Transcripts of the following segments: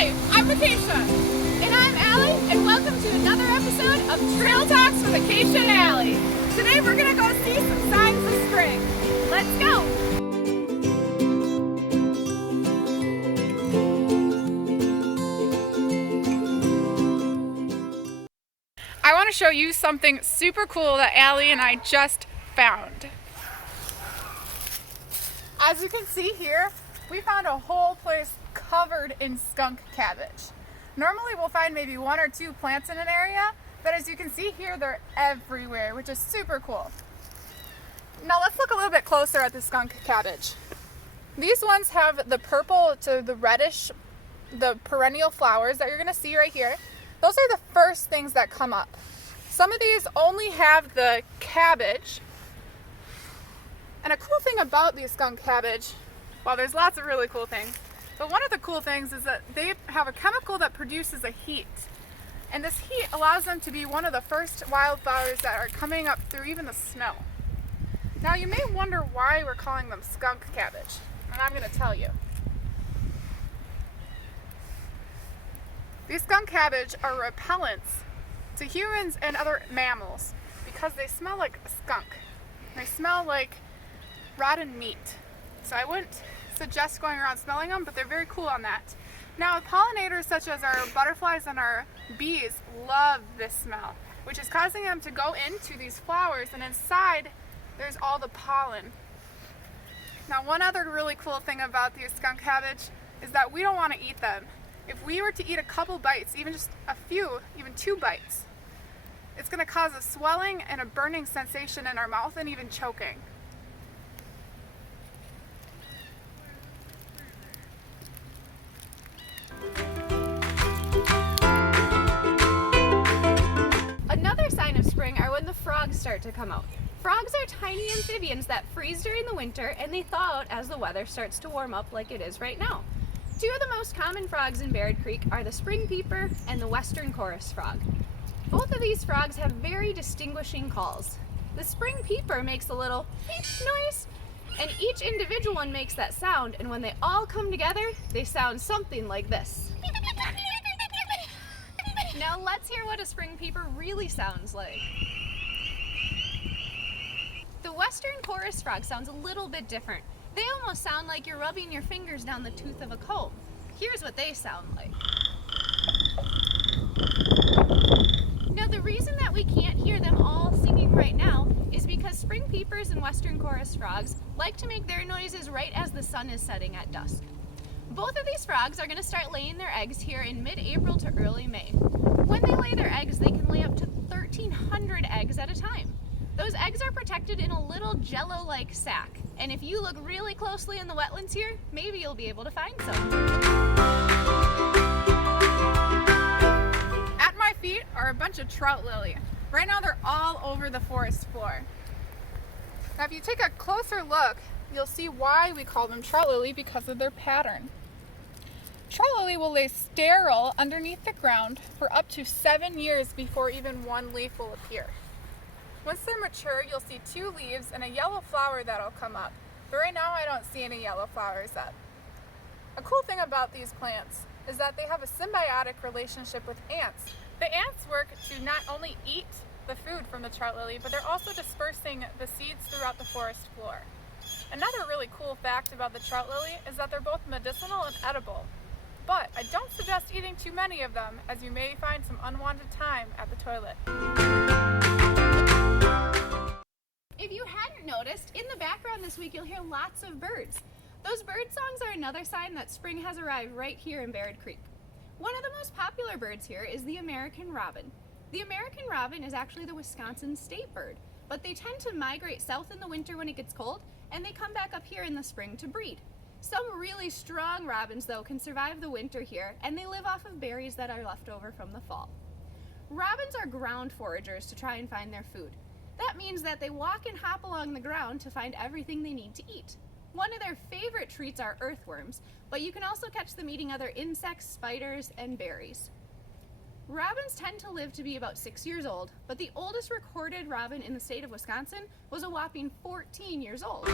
Hi, I'm Acacia. And I'm Allie, and welcome to another episode of Trail Talks with Acacia Allie. Today we're going to go see some signs of spring. Let's go! I want to show you something super cool that Allie and I just found. As you can see here, we found a whole place covered in skunk cabbage. Normally we'll find maybe one or two plants in an area, but as you can see here, they're everywhere, which is super cool. Now let's look a little bit closer at the skunk cabbage. These ones have the purple to the reddish, the perennial flowers that you're going to see right here. Those are the first things that come up. Some of these only have the cabbage. And a cool thing about these skunk cabbage, well, there's lots of really cool things, but one of the cool things is that they have a chemical that produces a heat. And this heat allows them to be one of the first wildflowers that are coming up through even the snow. Now you may wonder why we're calling them skunk cabbage, and I'm going to tell you. These skunk cabbage are repellents to humans and other mammals because they smell like a skunk. They smell like rotten meat. So I wouldn't suggest going around smelling them, but they're very cool on that. Now pollinators such as our butterflies and our bees love this smell, which is causing them to go into these flowers, and inside there's all the pollen. Now one other really cool thing about these skunk cabbage is that we don't want to eat them. If we were to eat a couple bites, even just a few, even 2 bites, it's going to cause a swelling and a burning sensation in our mouth and even choking. Another sign of spring are when the frogs start to come out. Frogs are tiny amphibians that freeze during the winter and they thaw out as the weather starts to warm up like it is right now. 2 of the most common frogs in Baird Creek are the spring peeper and the western chorus frog. Both of these frogs have very distinguishing calls. The spring peeper makes a little peep noise, and each individual one makes that sound, and when they all come together, they sound something like this. Now let's hear what a spring peeper really sounds like. The western chorus frog sounds a little bit different. They almost sound like you're rubbing your fingers down the tooth of a comb. Here's what they sound like. Now the reason that we can't hear them all singing right now is because spring peepers and western chorus frogs like to make their noises right as the sun is setting at dusk. Both of these frogs are going to start laying their eggs here in mid-April to early May. When they lay their eggs, they can lay up to 1,300 eggs at a time. Those eggs are protected in a little jello-like sack, and if you look really closely in the wetlands here, maybe you'll be able to find some. At my feet are a bunch of trout lily. Right now they're all over the forest floor. Now if you take a closer look, you'll see why we call them trout lily, because of their pattern. Trout lily will lay sterile underneath the ground for up to 7 years before even one leaf will appear. Once they're mature, you'll see 2 leaves and a yellow flower that'll come up. But right now I don't see any yellow flowers up. A cool thing about these plants is that they have a symbiotic relationship with ants. The ants work to not only eat the food from the trout lily, but they're also dispersing the seeds throughout the forest floor. Another really cool fact about the trout lily is that they're both medicinal and edible. But I don't suggest eating too many of them, as you may find some unwanted time at the toilet. If you hadn't noticed, in the background this week you'll hear lots of birds. Those bird songs are another sign that spring has arrived right here in Baird Creek. One of the most popular birds here is the American robin. The American robin is actually the Wisconsin state bird, but they tend to migrate south in the winter when it gets cold, and they come back up here in the spring to breed. Some really strong robins, though, can survive the winter here, and they live off of berries that are left over from the fall. Robins are ground foragers to try and find their food. That means that they walk and hop along the ground to find everything they need to eat. One of their favorite treats are earthworms, but you can also catch them eating other insects, spiders, and berries. Robins tend to live to be about 6 years old, but the oldest recorded robin in the state of Wisconsin was a whopping 14 years old.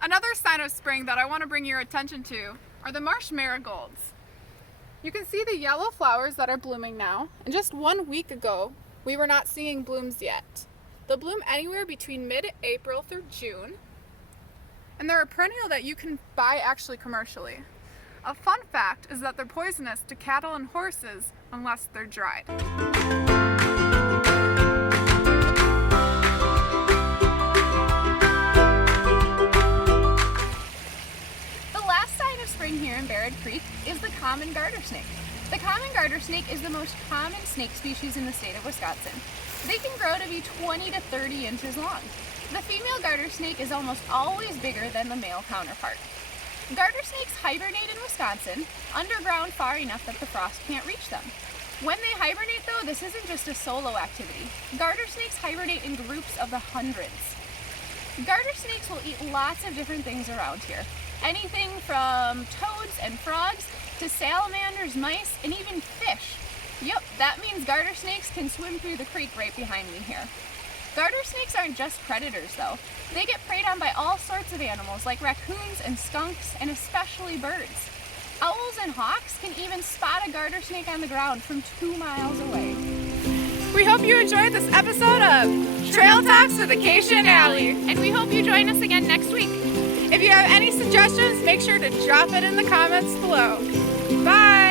Another Another sign of spring that I want to bring your attention to are the Marsh Marigolds. You can see the yellow flowers that are blooming now, and just 1 week ago, we were not seeing blooms yet. They'll bloom anywhere between mid-April through June, and they're a perennial that you can buy actually commercially. A fun fact is that they're poisonous to cattle and horses unless they're dried. Here in Baird Creek is the common garter snake. The common garter snake is the most common snake species in the state of Wisconsin. They can grow to be 20 to 30 inches long. The female garter snake is almost always bigger than the male counterpart. Garter snakes hibernate in Wisconsin, underground far enough that the frost can't reach them. When they hibernate though, this isn't just a solo activity. Garter snakes hibernate in groups of the hundreds. Garter snakes will eat lots of different things around here. Anything from toads and frogs to salamanders, mice, and even fish. Yep, that means garter snakes can swim through the creek right behind me here. Garter snakes aren't just predators though. They get preyed on by all sorts of animals like raccoons and skunks, and especially birds. Owls and hawks can even spot a garter snake on the ground from 2 miles away. We hope you enjoyed this episode of Trail Talks with Acacia Allie. And we hope you join us again next week. If you have any suggestions, make sure to drop it in the comments below. Bye!